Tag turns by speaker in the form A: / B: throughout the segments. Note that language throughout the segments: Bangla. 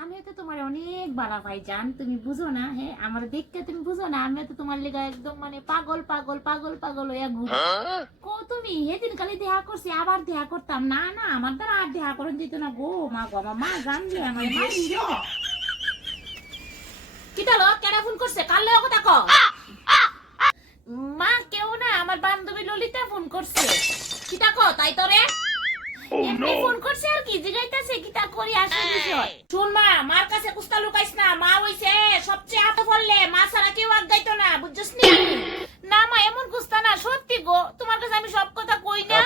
A: আমি তো তোমার অনেক বাড়া ভাই জান তুমি বুঝো না হ্যাঁ? আমার দেখতে তুমি বুঝো না আমি তো তোমার লেগা একদম মানে পাগল পাগল পাগল পাগল হইয়া ঘুরি কো তুমি কালি দেহা করছি আবার দেহা করতাম। না না আমার দ্বারা আর দেহা করে দিত না গো মা গো আমার মা জানলে আমার মা কিটা লো কেডা ফোন করছে? কাল লয় কথা কও? মা কেউ না আমার বান্ধবী ললিতা ফোন করছে। কিটা কো তাই তোরে ফোন করছে আর কি? জিগাইতাছে কিটা করি আসে বিষয়। শুন মা মার কাছে কুস্তা লুকাইস না। মা হইছে সবচেয়ে হাতে পড়লে মা ছাড়া কেউ আগাইতো না বুঝছস নি? না মা এমন কুস্তা না সত্যি গো। তোমার কাছে আমি সব কথা কই না।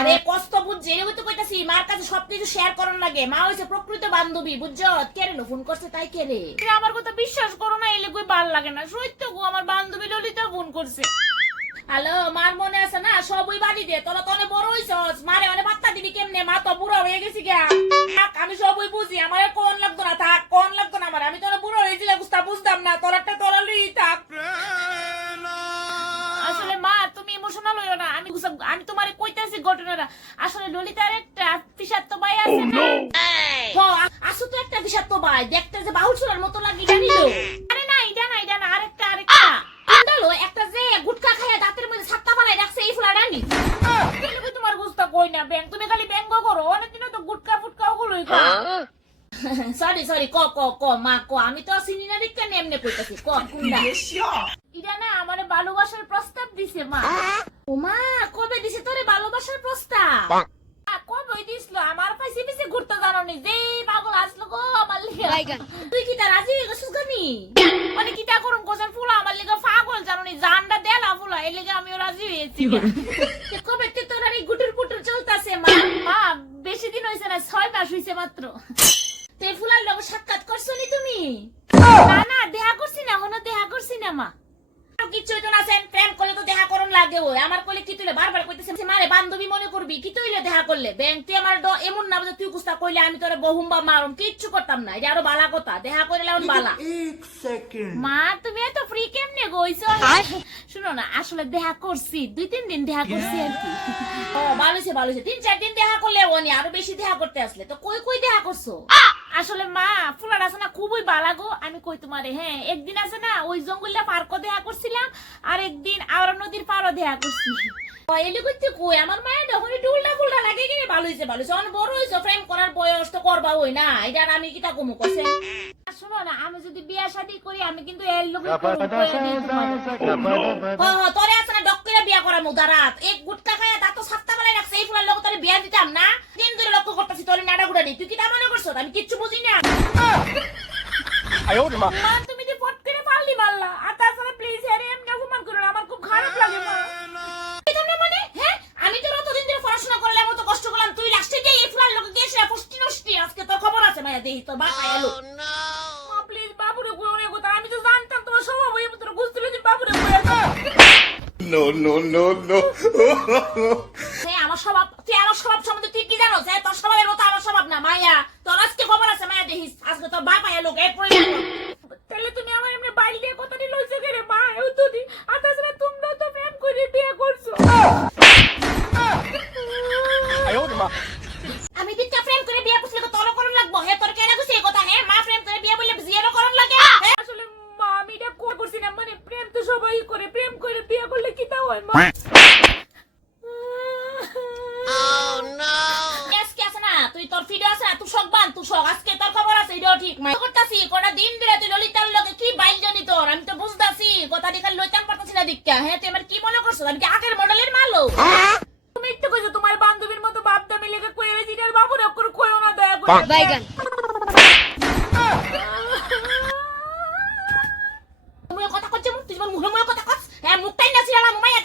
A: আরে কষ্ট বুঝছে এর তো কইতাছি মার কাছে সবকিছু শেয়ার করার লাগে। মা হইছে প্রকৃত বান্ধবী বুঝছ কে রে ফোন করছে তাই কে রে? আমার কথা বিশ্বাস করো না এলে কই ভালো লাগে না। সত্য গো আমার বান্ধবী ললিতা ফোন করছে। হ্যালো মার মনে আছে না? সবই বাড়ি দে তোরা তো অনেক বড় হইছস। মারে অনেক কেমনে মা তো বুড়ো হয়ে গেছি গা থাক, আমি সবই বুঝি আমার কোন লাগতো না থাক কোন লাগতো না আমার? আমি তো বুড়ো হয়েছিলাম বুঝতা বুঝতাম না তোর একটা তোরা লই থাক। আসলে মা তুমি ইমোশনাল হইও না আমি আমি তোমারে কইতাছি ঘটনাটা। আসলে ললিতার একটা পিসাত্ত ভাই আছে না হ, আসু তো একটা বিষাক্ত ভাই দেখতে যে বাহুল চুলার মতো লাগে জানি তো আরে না এটা না এটা না আরেকটা আরেকটা আন্দালো একটা যে গুটকা খাইয়া দাঁতের মধ্যে ছাত্তা ফালাই রাখছে এই ফুলা রানি তোমার গুস্তা কই না ব্যাং তুমি খালি ব্যঙ্গ করো অনেকদিন তো গুটকা ফুটকা ওগুলোই খাও সরি সরি ক ক ক মা ক আমি তো চিনি না দেখতে এমনি কইতাছি ক কুন্ডা এটা না আমার ভালোবাসার প্রস্তাব দিছে মা। ও মা কবে দিছে তোরে ভালোবাসার প্রস্তাব? আ, কবে দিছিল? আমার পাইছে পিছে ঘুরতে জানো নি যে পাগল আসলো গো আমার লিগা। তুই কি তা রাজি হয়ে গেছিস গানি মানে কি তা করুম কোসেন ফুলা আমার লিগা পাগল জানো নি জানটা দেলা ফুলা এই লিগা আমিও রাজি হয়েছি। কবে তে তোর আর এই গুটুর পুটুর চলতাছে মা? মা বেশি দিন হইছে না ছয় মাস হইছে মাত্র। তে তুমি তো ফ্রি কেমনে গইছো? শুনো না আসলে দেখা করছি দুই তিন দিন দেখা করছি আর কি। ও ভালো হইছে ভালো তিন চার দিন দেখা করলে ওনি আরও বেশি দেখা করতে আসলে। তো কই কই দেখা করছ? আসলে মা ফুলার আছে না খুবই বালাগো আমি কই তোমারে হ্যাঁ একদিন আছে না ওই জঙ্গলটা পার্কও দেখা করছিলাম আর একদিন আওরা নদীর পাড়ও দেখা করছি। এলি কইতে কই আমার মায়ের যখন একটু উল্টা ফুল্টা লাগে কিনে ভালো হয়েছে ভালো হয়েছে বড় হয়েছে প্রেম করার বয়স তো করবা ওই না এটা আমি কিতা কমু করছে শোনো না আমি যদি বিয়া শাদী করি আমি কিন্তু এর লোক করার মুদারাত এক গুটকা খায় তা তো সাতটা বেলায় রাখছে এই ফুলার লোক তোরে বিয়া দিতাম না। দিন ধরে লক্ষ্য করতেছি তোরে নাড়া গুড়া তুই কি তা মনে করছ? আমি কিচ্ছু বুঝি না। তুমি যে ফট করে পারলি মারলা। আর তাছাড়া প্লিজ আরে এমনি অপমান করো না আমার খুব খারাপ লাগে মা। মানে? হ্যাঁ? আমি তো অতদিন ধরে পড়াশোনা করলাম এত কষ্ট করলাম তুই লাস্টে গিয়ে এই ফুলার লোকে গিয়ে সেরা পুষ্টি নষ্টি। আজকে তোর খবর আছে মায়া দেহি তোর এলো
B: নো নো নো
A: নো আমার স্বভাব তুই আমার স্বভাব সম্বন্ধে তুই কি জানো যে তোর স্বভাবের মতো আমার স্বভাব না মায়া। তোর আজকে খবর আছে মায়া দেখিস। আজকে তোর বাপ আয়া লোক এরপরে তাহলে তুমি আমার এমনি বাড়ি দিয়ে কথাটি লইছো কেন? মা এও তো দি আর তাছাড়া তোমরাও তো প্রেম করে বিয়ে করছ। ah! না তুই আজকে তোর খবর আছে এটাও ঠিক মাই। করতাছি কটা দিন ধরে তুই ললিতার লগে কি বাইল জানি তোর আমি তো বুঝতাছি কথা দিকে লইতাম পারতাছি না দীক্ষা হ্যাঁ তুই আমার কি মনে করছ? আমি কি আগের মডেলের মালো তুমি একটু কইছো তোমার বান্ধবীর মতো বাপ দামি লেগে কইরে জিটার বাবুর করে কইও না দয়া করে।
C: বাইগান।
A: মুখে কথা মুখ তুই মুখে মুখে কথা কস হ্যাঁ মুখটাই না ছিলাম মাইয়া